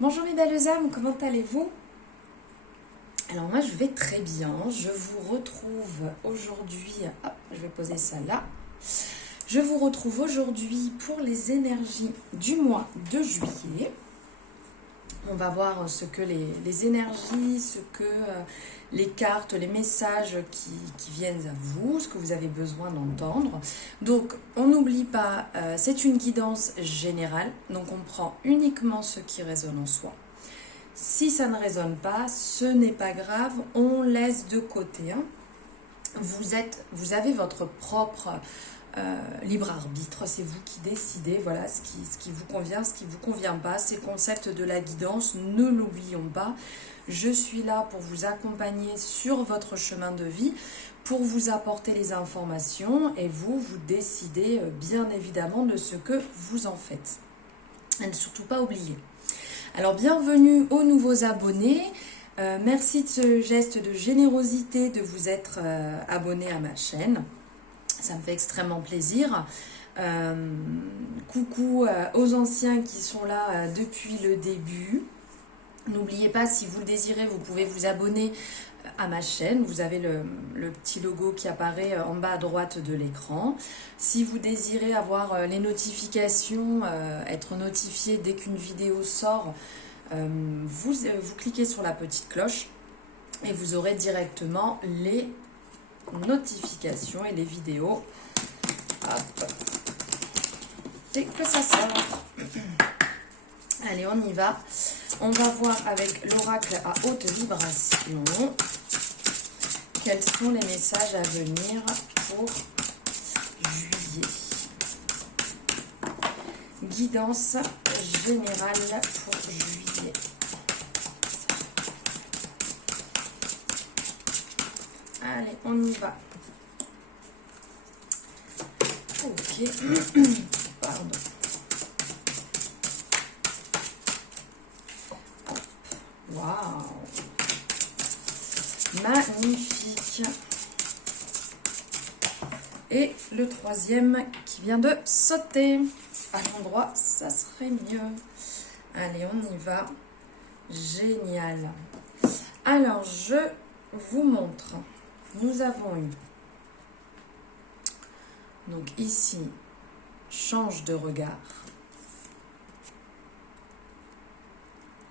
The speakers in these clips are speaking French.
Bonjour mes belles âmes, comment allez-vous? Alors moi je vais très bien, je vous retrouve aujourd'hui, hop, je vais poser ça là. Je vous retrouve aujourd'hui pour les énergies du mois de juillet. On va voir ce que les énergies, ce que les cartes, les messages qui viennent à vous, ce que vous avez besoin d'entendre. Donc on n'oublie pas, c'est une guidance générale, donc on prend uniquement ce qui résonne en soi. Si ça ne résonne pas, ce n'est pas grave, on laisse de côté. Hein. Vous avez votre propre libre arbitre, c'est vous qui décidez, voilà, ce qui vous convient, ce qui ne vous convient pas. Ces concepts de la guidance, ne l'oublions pas. Je suis là pour vous accompagner sur votre chemin de vie, pour vous apporter les informations et vous décidez bien évidemment de ce que vous en faites. Et ne surtout pas oublier. Alors bienvenue aux nouveaux abonnés, merci de ce geste de générosité de vous être abonné à ma chaîne, ça me fait extrêmement plaisir. Coucou aux anciens qui sont là depuis le début, n'oubliez pas si vous le désirez vous pouvez vous abonner à ma chaîne, vous avez le petit logo qui apparaît en bas à droite de l'écran. Si vous désirez avoir les notifications, être notifié dès qu'une vidéo sort, vous cliquez sur la petite cloche et vous aurez directement les notifications et les vidéos. Hop. Et que ça sort. Allez, on y va. On va voir avec l'oracle à haute vibration quels sont les messages à venir pour juillet. Guidance générale pour juillet. Allez, on y va. Ok. Pardon. Waouh, magnifique. Et le troisième qui vient de sauter. À l'endroit, ça serait mieux. Allez, on y va. Génial. Alors, je vous montre. Nous avons eu. Donc ici, change de regard.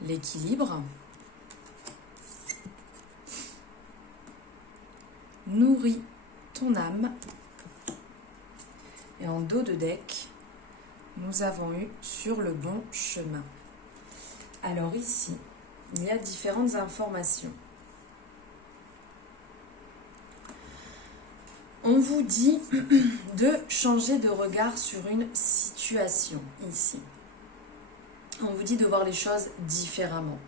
L'équilibre. Nourris ton âme. Et en dos de deck, nous avons eu sur le bon chemin. Alors ici, il y a différentes informations. On vous dit de changer de regard sur une situation ici. On vous dit de voir les choses différemment,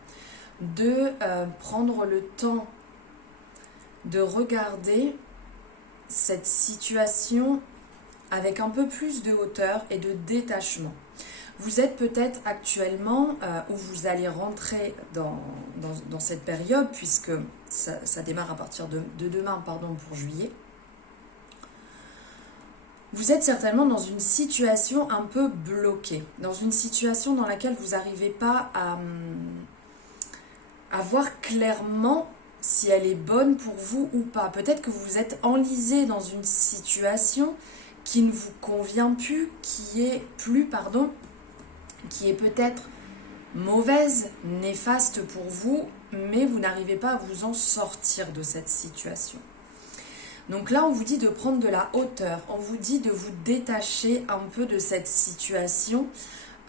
de prendre le temps de regarder cette situation avec un peu plus de hauteur et de détachement. Vous êtes peut-être actuellement où vous allez rentrer dans cette période, puisque ça démarre à partir de demain, pour juillet. Vous êtes certainement dans une situation un peu bloquée, dans une situation dans laquelle vous n'arrivez pas à voir clairement si elle est bonne pour vous ou pas. Peut-être que vous êtes enlisé dans une situation qui ne vous convient plus, qui est peut-être mauvaise, néfaste pour vous, mais vous n'arrivez pas à vous en sortir de cette situation. Donc là, on vous dit de prendre de la hauteur, on vous dit de vous détacher un peu de cette situation,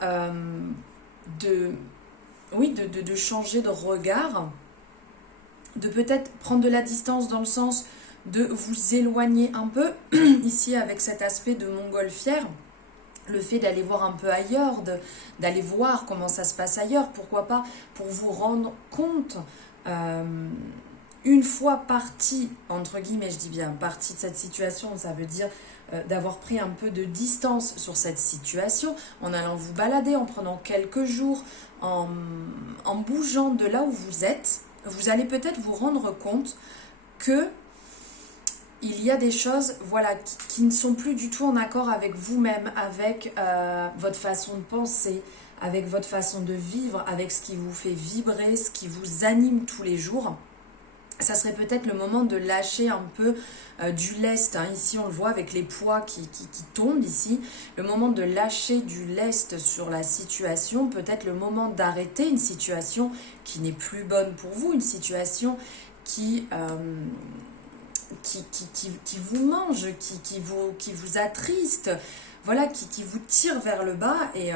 de changer de regard, de peut-être prendre de la distance dans le sens de vous éloigner un peu, ici avec cet aspect de montgolfière, le fait d'aller voir un peu ailleurs, d'aller voir comment ça se passe ailleurs, pourquoi pas, pour vous rendre compte, une fois partie, entre guillemets, je dis bien partie de cette situation, ça veut dire d'avoir pris un peu de distance sur cette situation, en allant vous balader, en prenant quelques jours, en bougeant de là où vous êtes, vous allez peut-être vous rendre compte que il y a des choses qui ne sont plus du tout en accord avec vous-même, avec votre façon de penser, avec votre façon de vivre, avec ce qui vous fait vibrer, ce qui vous anime tous les jours. Ça serait peut-être le moment de lâcher un peu du lest. Hein. Ici, on le voit avec les poids qui tombent ici. Le moment de lâcher du lest sur la situation. Peut-être le moment d'arrêter une situation qui n'est plus bonne pour vous. Une situation qui vous mange, qui vous attriste. Voilà, qui vous tire vers le bas. Et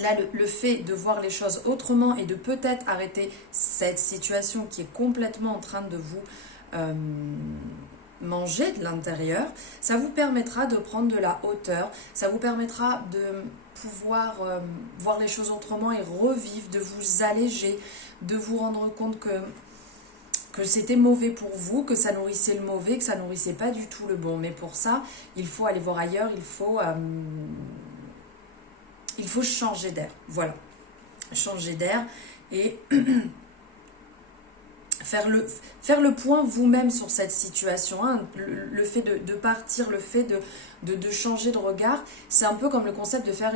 là, le fait de voir les choses autrement et de peut-être arrêter cette situation qui est complètement en train de vous manger de l'intérieur, ça vous permettra de prendre de la hauteur, ça vous permettra de pouvoir voir les choses autrement et revivre, de vous alléger, de vous rendre compte que c'était mauvais pour vous, que ça nourrissait le mauvais, que ça nourrissait pas du tout le bon. Mais pour ça, il faut aller voir ailleurs, il faut changer d'air, voilà. Changer d'air et faire le point vous-même sur cette situation. Hein. Le fait de partir, le fait de changer de regard, c'est un peu comme le concept de faire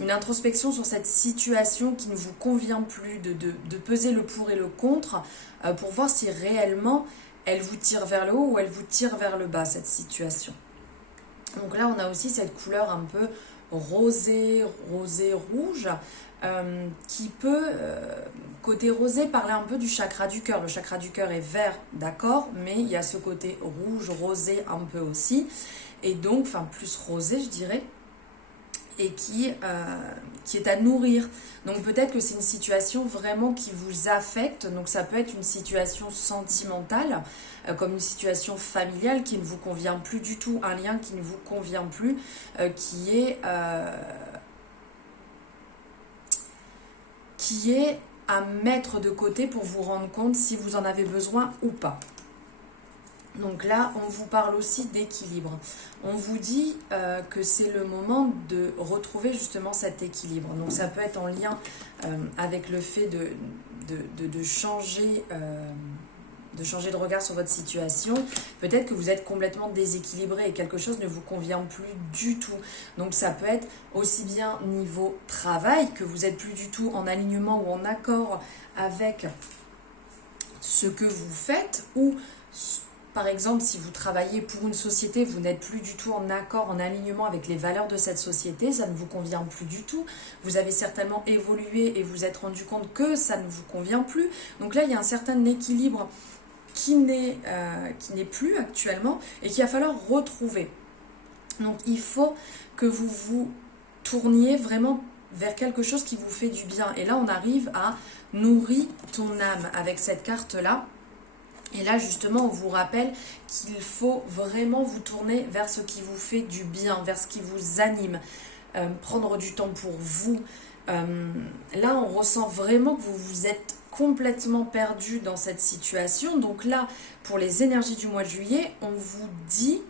une introspection sur cette situation qui ne vous convient plus, de peser le pour et le contre pour voir si réellement elle vous tire vers le haut ou elle vous tire vers le bas, cette situation. Donc là, on a aussi cette couleur un peu rosé rouge, qui peut, côté rosé, parler un peu du chakra du cœur. Le chakra du cœur est vert, d'accord, mais il y a ce côté rouge, rosé un peu aussi, et donc, enfin plus rosé je dirais, et qui est à nourrir. Donc peut-être que c'est une situation vraiment qui vous affecte, donc ça peut être une situation sentimentale, comme une situation familiale qui ne vous convient plus du tout, un lien qui ne vous convient plus, qui est à mettre de côté pour vous rendre compte si vous en avez besoin ou pas. Donc là, on vous parle aussi d'équilibre. On vous dit que c'est le moment de retrouver justement cet équilibre. Donc ça peut être en lien avec le fait de changer de regard sur votre situation. Peut-être que vous êtes complètement déséquilibré et quelque chose ne vous convient plus du tout. Donc ça peut être aussi bien niveau travail, que vous n'êtes plus du tout en alignement ou en accord avec ce que vous faites, ou par exemple, si vous travaillez pour une société, vous n'êtes plus du tout en accord, en alignement avec les valeurs de cette société, ça ne vous convient plus du tout. Vous avez certainement évolué et vous êtes rendu compte que ça ne vous convient plus. Donc là, il y a un certain équilibre qui n'est plus actuellement et qu'il va falloir retrouver. Donc il faut que vous vous tourniez vraiment vers quelque chose qui vous fait du bien. Et là, on arrive à nourrir ton âme avec cette carte-là. Et là, justement, on vous rappelle qu'il faut vraiment vous tourner vers ce qui vous fait du bien, vers ce qui vous anime, prendre du temps pour vous. Là, on ressent vraiment que vous vous êtes complètement perdu dans cette situation. Donc là, pour les énergies du mois de juillet, on vous dit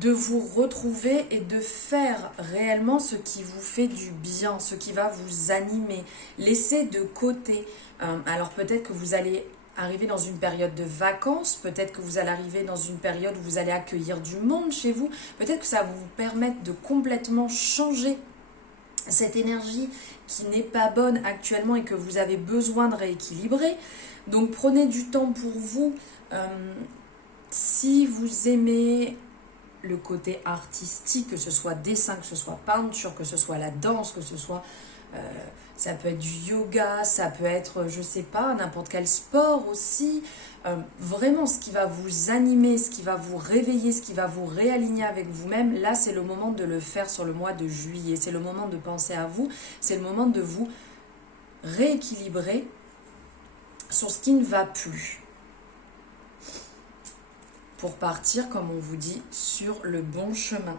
de vous retrouver et de faire réellement ce qui vous fait du bien, ce qui va vous animer. Laissez de côté. Alors peut-être que vous allez arriver dans une période de vacances, peut-être que vous allez arriver dans une période où vous allez accueillir du monde chez vous, peut-être que ça va vous permettre de complètement changer cette énergie qui n'est pas bonne actuellement et que vous avez besoin de rééquilibrer. Donc prenez du temps pour vous. Si vous aimez le côté artistique, que ce soit dessin, que ce soit peinture, que ce soit la danse, que ce soit... ça peut être du yoga, ça peut être, je sais pas, n'importe quel sport aussi. Vraiment, ce qui va vous animer, ce qui va vous réveiller, ce qui va vous réaligner avec vous-même, là, c'est le moment de le faire sur le mois de juillet. C'est le moment de penser à vous, c'est le moment de vous rééquilibrer sur ce qui ne va plus. Pour partir, comme on vous dit, sur le bon chemin.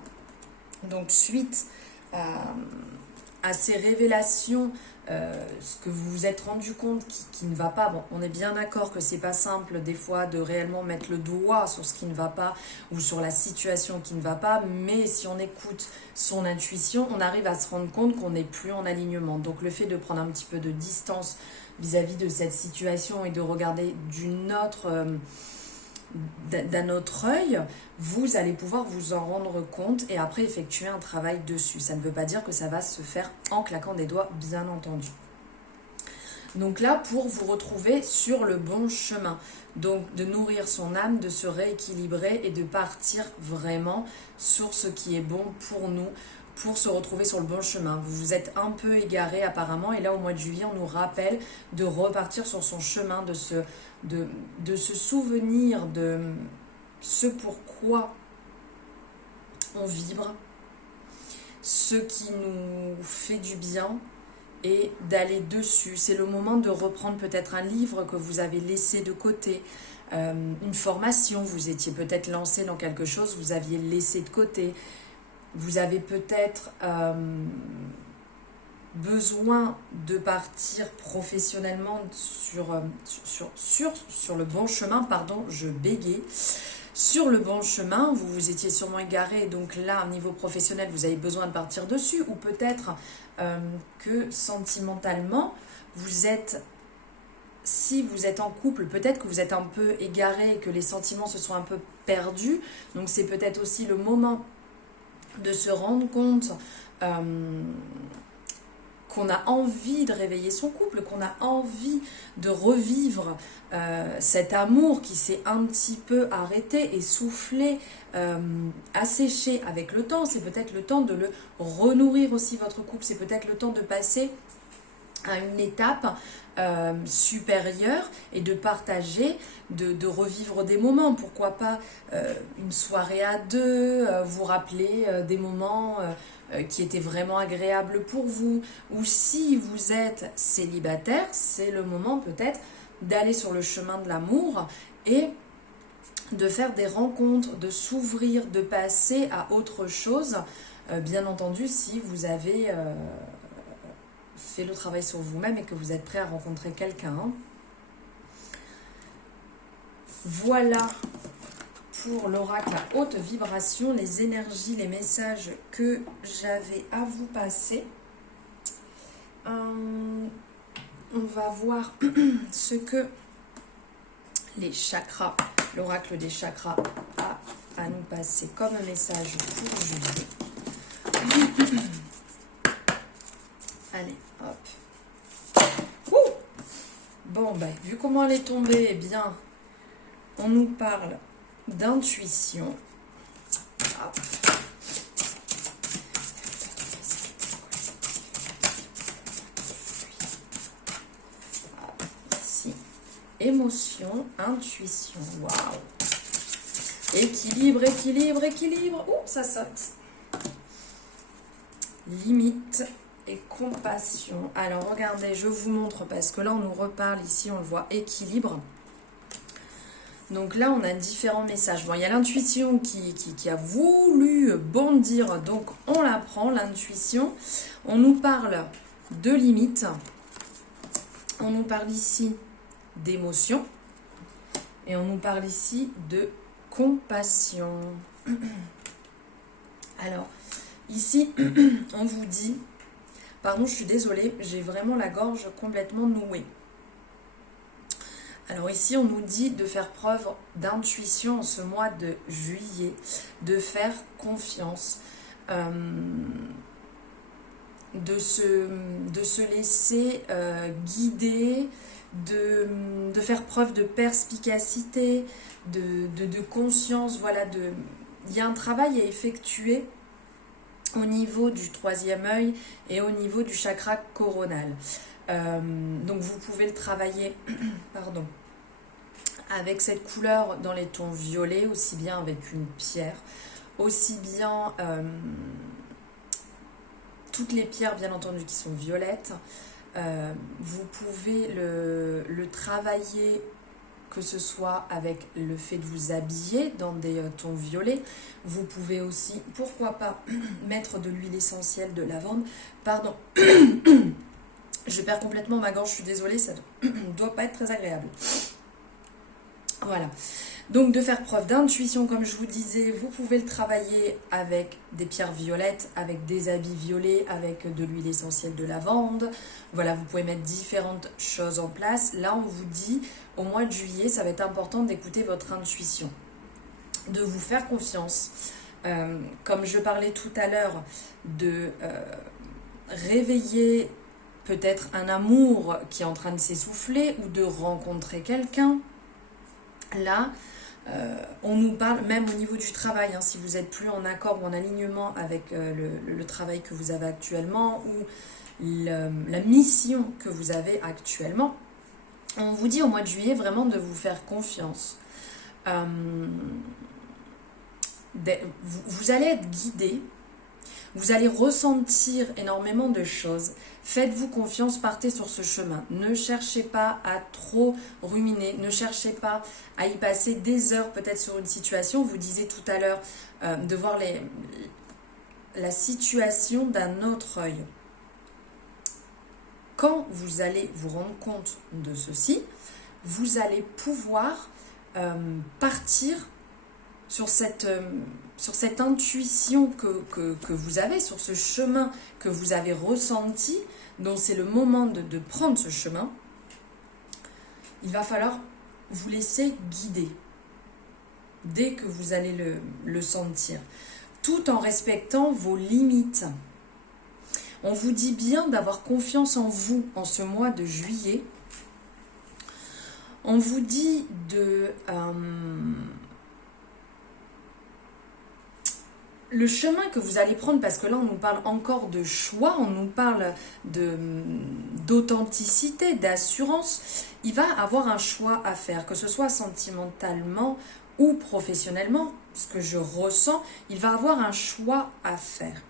Donc, suite à ces révélations, ce que vous vous êtes rendu compte qui ne va pas, bon, on est bien d'accord que c'est pas simple des fois de réellement mettre le doigt sur ce qui ne va pas ou sur la situation qui ne va pas, mais si on écoute son intuition, on arrive à se rendre compte qu'on n'est plus en alignement. Donc le fait de prendre un petit peu de distance vis-à-vis de cette situation et de regarder d'une autre d'un autre œil, vous allez pouvoir vous en rendre compte et après effectuer un travail dessus. Ça ne veut pas dire que ça va se faire en claquant des doigts, bien entendu. Donc là, pour vous retrouver sur le bon chemin, donc de nourrir son âme, de se rééquilibrer et de partir vraiment sur ce qui est bon pour nous, pour se retrouver sur le bon chemin. Vous vous êtes un peu égaré apparemment et là au mois de juillet, on nous rappelle de repartir sur son chemin, de se souvenir de ce pourquoi on vibre, ce qui nous fait du bien, et d'aller dessus. C'est le moment de reprendre peut-être un livre que vous avez laissé de côté, une formation, vous étiez peut-être lancé dans quelque chose, vous aviez laissé de côté, vous avez peut-être besoin de partir professionnellement sur le bon chemin, pardon, je bégaye. Sur le bon chemin, vous vous étiez sûrement égaré, donc là, au niveau professionnel, vous avez besoin de partir dessus, ou peut-être que sentimentalement, si vous êtes en couple, peut-être que vous êtes un peu égaré, que les sentiments se sont un peu perdus, donc c'est peut-être aussi le moment de se rendre compte qu'on a envie de réveiller son couple, qu'on a envie de revivre cet amour qui s'est un petit peu arrêté, essoufflé, asséché avec le temps. C'est peut-être le temps de le renourrir aussi, votre couple. C'est peut-être le temps de passer à une étape supérieure et de partager, de revivre des moments. Pourquoi pas une soirée à deux, vous rappeler des moments qui étaient vraiment agréables pour vous. Ou si vous êtes célibataire, c'est le moment peut-être d'aller sur le chemin de l'amour et de faire des rencontres, de s'ouvrir, de passer à autre chose. Bien entendu, si vous avez fait le travail sur vous-même et que vous êtes prêt à rencontrer quelqu'un. Voilà pour l'oracle à haute vibration, les énergies, les messages que j'avais à vous passer. On va voir ce que les chakras, l'oracle des chakras a à nous passer comme message pour juillet. Allez, hop. Ouh, bon, ben, vu comment elle est tombée, eh bien, on nous parle d'intuition. Hop. Ici, émotion, intuition. Waouh. Équilibre, équilibre, équilibre. Ouh, ça saute. Limite et compassion. Alors, regardez, je vous montre parce que là, on nous reparle ici, on le voit, équilibre. Donc là, on a différents messages. Bon, il y a l'intuition qui a voulu bondir, donc on la prend, l'intuition. On nous parle de limite. On nous parle ici d'émotion. Et on nous parle ici de compassion. Alors, ici, on vous dit... Pardon, je suis désolée, j'ai vraiment la gorge complètement nouée. Alors ici, on nous dit de faire preuve d'intuition en ce mois de juillet, de faire confiance, de se laisser guider, de faire preuve de perspicacité, de conscience. Voilà, il y a un travail à effectuer au niveau du troisième œil et au niveau du chakra coronal. Donc vous pouvez le travailler pardon, avec cette couleur dans les tons violets, aussi bien avec une pierre, aussi bien toutes les pierres bien entendu qui sont violettes. Vous pouvez le travailler, que ce soit avec le fait de vous habiller dans des tons violets. Vous pouvez aussi, pourquoi pas, mettre de l'huile essentielle de lavande. Pardon, je perds complètement ma gorge, je suis désolée, ça ne doit pas être très agréable. Voilà. Donc de faire preuve d'intuition, comme je vous disais, vous pouvez le travailler avec des pierres violettes, avec des habits violets, avec de l'huile essentielle de lavande. Voilà, vous pouvez mettre différentes choses en place. Là, on vous dit, au mois de juillet, ça va être important d'écouter votre intuition, de vous faire confiance. Comme je parlais tout à l'heure, de réveiller peut-être un amour qui est en train de s'essouffler ou de rencontrer quelqu'un. Là, on nous parle, même au niveau du travail, hein, si vous n'êtes plus en accord ou en alignement avec le travail que vous avez actuellement ou la mission que vous avez actuellement, on vous dit au mois de juillet vraiment de vous faire confiance. Vous allez être guidé, vous allez ressentir énormément de choses. Faites-vous confiance, partez sur ce chemin. Ne cherchez pas à trop ruminer, ne cherchez pas à y passer des heures peut-être sur une situation. Vous disiez tout à l'heure de voir la situation d'un autre œil. Quand vous allez vous rendre compte de ceci, vous allez pouvoir partir sur cette intuition que vous avez, sur ce chemin que vous avez ressenti, donc c'est le moment de prendre ce chemin. Il va falloir vous laisser guider dès que vous allez le sentir, tout en respectant vos limites. On vous dit bien d'avoir confiance en vous en ce mois de juillet. On vous dit le chemin que vous allez prendre, parce que là on nous parle encore de choix, on nous parle d'authenticité, d'assurance, il va avoir un choix à faire, que ce soit sentimentalement ou professionnellement, ce que je ressens, il va avoir un choix à faire.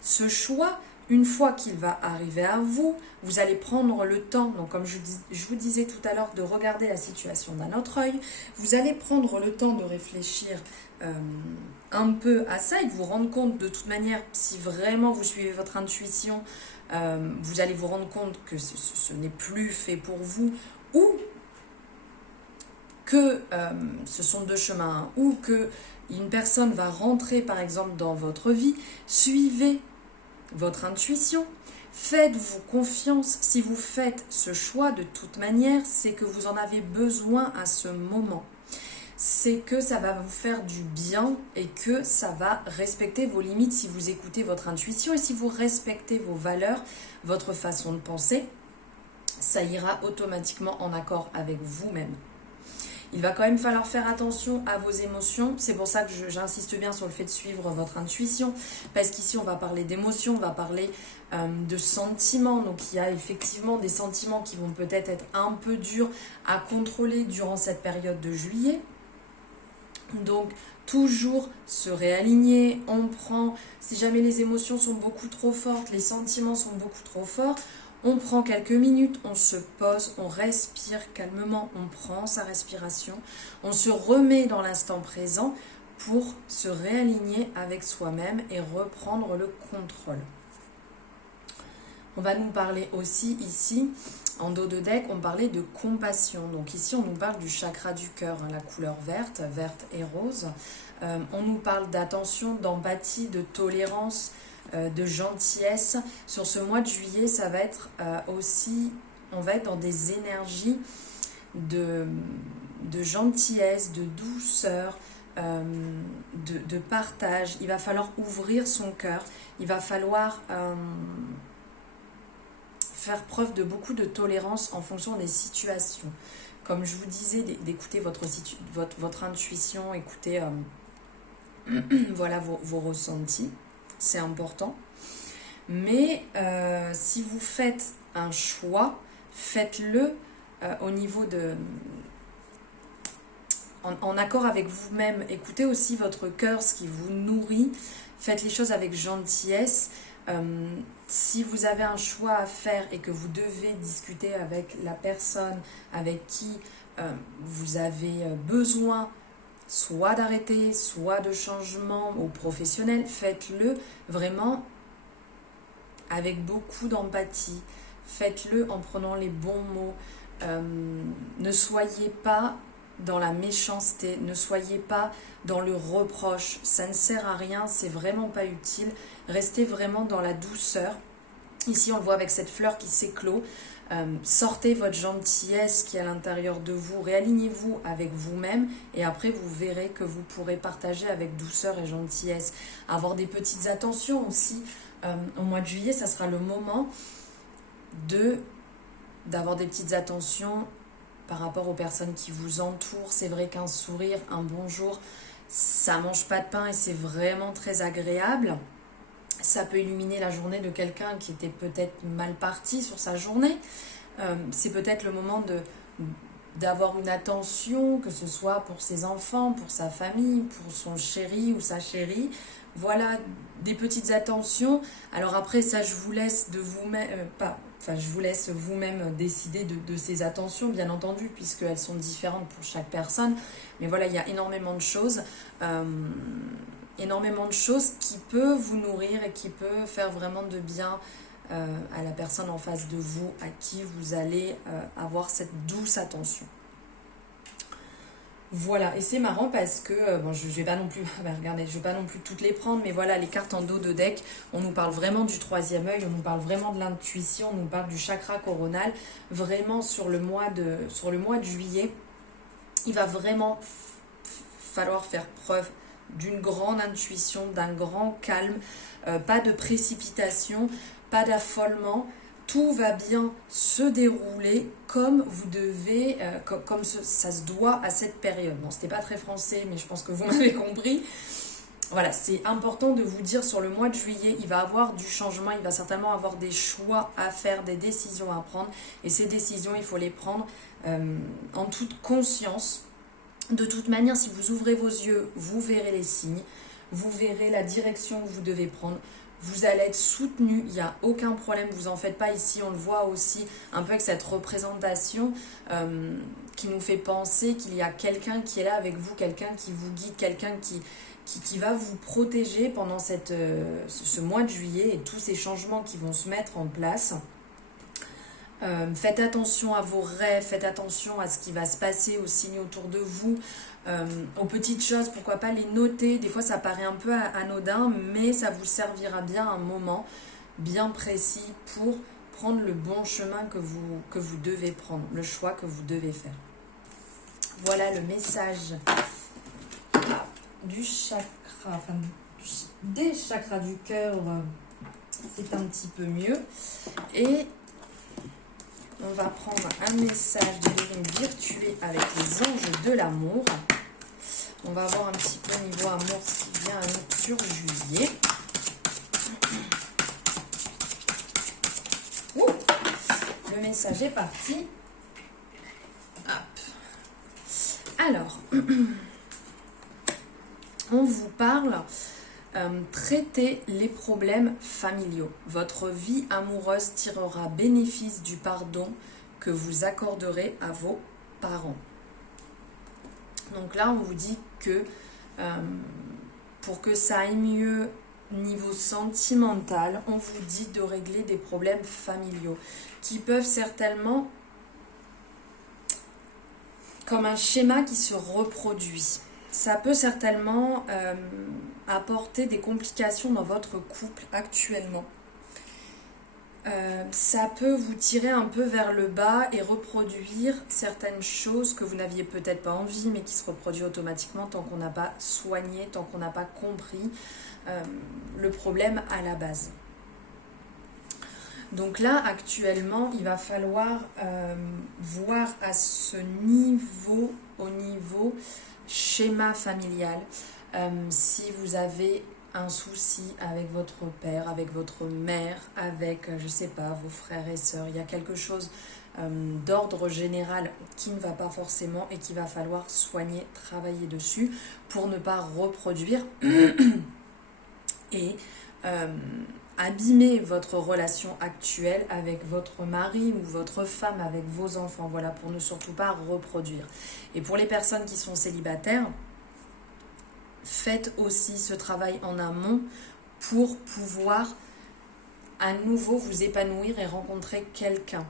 Ce choix, une fois qu'il va arriver à vous, vous allez prendre le temps, donc comme je vous disais tout à l'heure, de regarder la situation d'un autre œil, vous allez prendre le temps de réfléchir un peu à ça et de vous rendre compte de toute manière, si vraiment vous suivez votre intuition, vous allez vous rendre compte que ce n'est plus fait pour vous, ou que ce sont deux chemins, ou que une personne va rentrer par exemple dans votre vie. Suivez votre intuition, faites-vous confiance. Si vous faites ce choix de toute manière, c'est que vous en avez besoin à ce moment. C'est que ça va vous faire du bien et que ça va respecter vos limites si vous écoutez votre intuition et si vous respectez vos valeurs, votre façon de penser, ça ira automatiquement en accord avec vous-même. Il va quand même falloir faire attention à vos émotions. C'est pour ça que j'insiste bien sur le fait de suivre votre intuition. Parce qu'ici, on va parler d'émotions, on va parler de sentiments. Donc, il y a effectivement des sentiments qui vont peut-être être un peu durs à contrôler durant cette période de juillet. Donc, toujours se réaligner. On prend, si jamais les émotions sont beaucoup trop fortes, les sentiments sont beaucoup trop forts, on prend quelques minutes, on se pose, on respire calmement, on prend sa respiration, on se remet dans l'instant présent pour se réaligner avec soi-même et reprendre le contrôle. On va nous parler aussi ici, en dos de deck, on parlait de compassion. Donc ici, on nous parle du chakra du cœur, hein, la couleur verte et rose. On nous parle d'attention, d'empathie, de tolérance, de gentillesse. Sur ce mois de juillet, ça va être aussi, on va être dans des énergies de gentillesse, de douceur, de partage. Il va falloir ouvrir son cœur, il va falloir faire preuve de beaucoup de tolérance en fonction des situations. Comme je vous disais, d'écouter votre intuition, écouter voilà, vos ressentis. C'est important. Mais si vous faites un choix, faites-le au niveau de... En accord avec vous-même. Écoutez aussi votre cœur, ce qui vous nourrit. Faites les choses avec gentillesse. Si vous avez un choix à faire et que vous devez discuter avec la personne avec qui vous avez besoin soit d'arrêter, soit de changement au professionnel, faites-le vraiment avec beaucoup d'empathie. Faites-le en prenant les bons mots. Ne soyez pas dans la méchanceté, ne soyez pas dans le reproche, ça ne sert à rien, c'est vraiment pas utile. Restez vraiment dans la douceur. Ici, on le voit avec cette fleur qui s'éclot. Sortez votre gentillesse qui est à l'intérieur de vous, réalignez-vous avec vous-même et après vous verrez que vous pourrez partager avec douceur et gentillesse. Avoir des petites attentions aussi. Au mois de juillet, ça sera le moment d'avoir des petites attentions par rapport aux personnes qui vous entourent. C'est vrai qu'un sourire, un bonjour, ça mange pas de pain et c'est vraiment très agréable. Ça peut illuminer la journée de quelqu'un qui était peut-être mal parti sur sa journée. C'est peut-être le moment d'avoir une attention, que ce soit pour ses enfants, pour sa famille, pour son chéri ou sa chérie. Voilà, des petites attentions. Alors après, ça, je vous laisse de vous-même, je vous laisse vous-même décider de ces attentions, bien entendu, puisqu'elles sont différentes pour chaque personne. Mais voilà, il y a énormément de choses. Énormément de choses qui peuvent vous nourrir et qui peuvent faire vraiment de bien à la personne en face de vous, à qui vous allez avoir cette douce attention. Voilà, et c'est marrant parce que, je vais pas non plus, regardez, je vais pas non plus toutes les prendre, mais voilà, les cartes en dos de deck, on nous parle vraiment du troisième œil, on nous parle vraiment de l'intuition, on nous parle du chakra coronal, vraiment sur le mois de juillet, il va vraiment falloir faire preuve d'une grande intuition, d'un grand calme, pas de précipitation, pas d'affolement. Tout va bien se dérouler comme vous devez, comme ça se doit à cette période. Bon, c'était pas très français, mais je pense que vous m'avez compris. Voilà, c'est important de vous dire sur le mois de juillet, il va y avoir du changement, il va certainement avoir des choix à faire, des décisions à prendre. Et ces décisions, il faut les prendre en toute conscience. De toute manière, si vous ouvrez vos yeux, vous verrez les signes, vous verrez la direction que vous devez prendre. Vous allez être soutenu, il n'y a aucun problème, vous en faites pas ici. On le voit aussi un peu avec cette représentation qui nous fait penser qu'il y a quelqu'un qui est là avec vous, quelqu'un qui vous guide, quelqu'un qui va vous protéger pendant ce mois de juillet et tous ces changements qui vont se mettre en place. Faites attention à vos rêves, faites attention à ce qui va se passer, aux signes autour de vous, aux petites choses, pourquoi pas les noter. Des fois ça paraît un peu anodin, mais ça vous servira bien à un moment bien précis pour prendre le bon chemin que vous devez prendre, le choix que vous devez faire. Voilà le message du chakra, des chakras du cœur, c'est un petit peu mieux. Et on va prendre un message de l'héroïne virtuée avec les anges de l'amour. On va voir un petit peu niveau amour ce qui vient à nous sur juillet. Ouh, le message est parti. Hop. Alors, on vous parle... traitez les problèmes familiaux. Votre vie amoureuse tirera bénéfice du pardon que vous accorderez à vos parents. Donc là, on vous dit que pour que ça aille mieux niveau sentimental, on vous dit de régler des problèmes familiaux qui peuvent certainement, comme un schéma qui se reproduit. Ça peut certainement apporter des complications dans votre couple actuellement. Ça peut vous tirer un peu vers le bas et reproduire certaines choses que vous n'aviez peut-être pas envie, mais qui se reproduisent automatiquement tant qu'on n'a pas soigné, tant qu'on n'a pas compris le problème à la base. Donc là, actuellement, il va falloir voir à ce niveau, au niveau schéma familial, si vous avez un souci avec votre père, avec votre mère, avec, je sais pas, vos frères et sœurs, il y a quelque chose d'ordre général qui ne va pas forcément et qu'il va falloir soigner, travailler dessus pour ne pas reproduire et abîmer votre relation actuelle avec votre mari ou votre femme, avec vos enfants, voilà, pour ne surtout pas reproduire. Et pour les personnes qui sont célibataires, faites aussi ce travail en amont pour pouvoir à nouveau vous épanouir et rencontrer quelqu'un,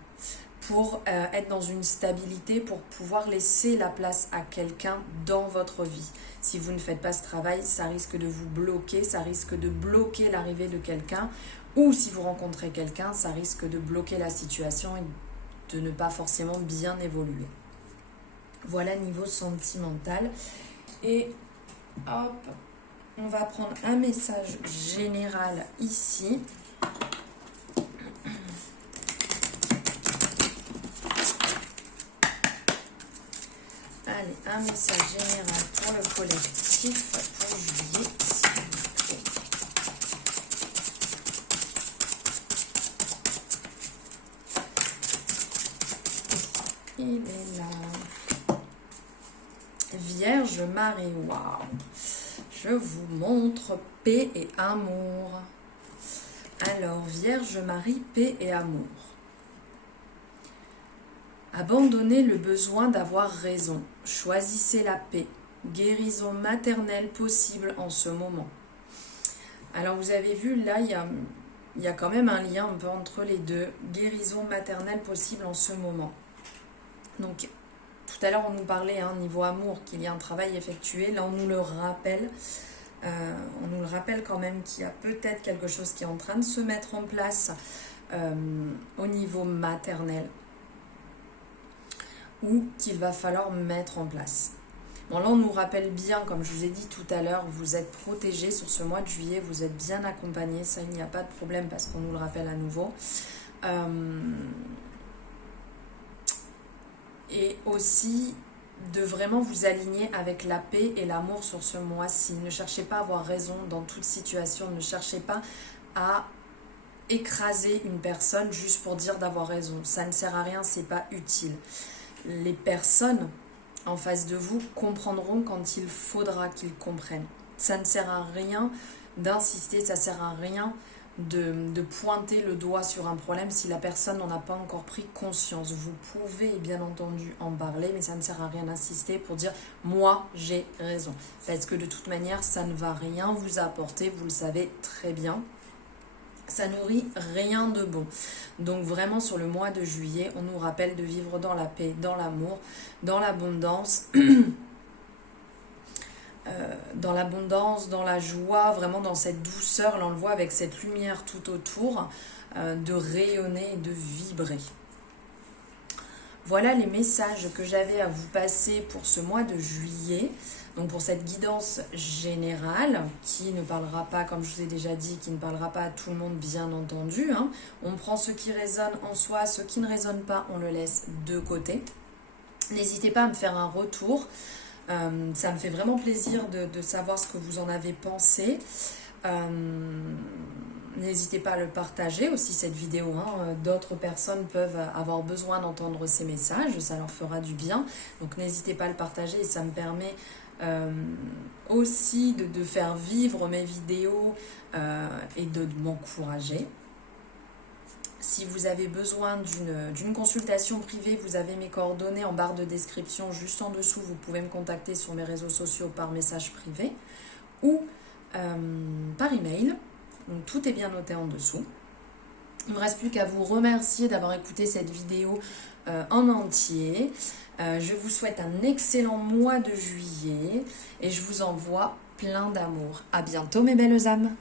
pour être dans une stabilité, pour pouvoir laisser la place à quelqu'un dans votre vie. Si vous ne faites pas ce travail, ça risque de vous bloquer, ça risque de bloquer l'arrivée de quelqu'un, ou si vous rencontrez quelqu'un, ça risque de bloquer la situation et de ne pas forcément bien évoluer. Voilà niveau sentimental. Et hop, on va prendre un message général ici. Allez, un message général pour le collectif pour juillet, s'il vous plaît. Il est là. Vierge Marie, waouh. Je vous montre paix et amour. Alors, Vierge Marie, paix et amour. Abandonnez le besoin d'avoir raison. Choisissez la paix. Guérison maternelle possible en ce moment. Alors, vous avez vu, là, il y a quand même un lien un peu entre les deux. Guérison maternelle possible en ce moment. Donc, tout à l'heure, on nous parlait, niveau amour, qu'il y a un travail effectué. Là, on nous le rappelle. On nous le rappelle quand même qu'il y a peut-être quelque chose qui est en train de se mettre en place au niveau maternel ou qu'il va falloir mettre en place. Bon, là, on nous rappelle bien, comme je vous ai dit tout à l'heure, vous êtes protégés sur ce mois de juillet, vous êtes bien accompagnés, ça, il n'y a pas de problème parce qu'on nous le rappelle à nouveau. Et aussi de vraiment vous aligner avec la paix et l'amour sur ce mois-ci. Ne cherchez pas à avoir raison dans toute situation, ne cherchez pas à écraser une personne juste pour dire d'avoir raison. Ça ne sert à rien, c'est pas utile. Les personnes en face de vous comprendront quand il faudra qu'ils comprennent. Ça ne sert à rien d'insister, ça ne sert à rien de pointer le doigt sur un problème si la personne n'en a pas encore pris conscience. Vous pouvez bien entendu en parler, mais ça ne sert à rien d'insister pour dire « moi j'ai raison ». Parce que de toute manière, ça ne va rien vous apporter, vous le savez très bien. Ça nourrit rien de bon. Donc vraiment sur le mois de juillet, on nous rappelle de vivre dans la paix, dans l'amour, dans l'abondance, dans la joie, vraiment dans cette douceur. Là on le voit avec cette lumière tout autour, de rayonner et de vibrer. Voilà les messages que j'avais à vous passer pour ce mois de juillet. Donc pour cette guidance générale, qui ne parlera pas, comme je vous ai déjà dit, qui ne parlera pas à tout le monde, bien entendu. On prend ce qui résonne en soi, ce qui ne résonne pas, on le laisse de côté. N'hésitez pas à me faire un retour. Ça me fait vraiment plaisir de savoir ce que vous en avez pensé. N'hésitez pas à le partager aussi cette vidéo. D'autres personnes peuvent avoir besoin d'entendre ces messages, ça leur fera du bien. Donc n'hésitez pas à le partager et ça me permet aussi de faire vivre mes vidéos et de m'encourager. Si vous avez besoin d'une consultation privée, vous avez mes coordonnées en barre de description juste en dessous. Vous pouvez me contacter sur mes réseaux sociaux par message privé ou par email. Donc tout est bien noté en dessous. Il ne me reste plus qu'à vous remercier d'avoir écouté cette vidéo en entier. Je vous souhaite un excellent mois de juillet et je vous envoie plein d'amour. À bientôt mes belles âmes.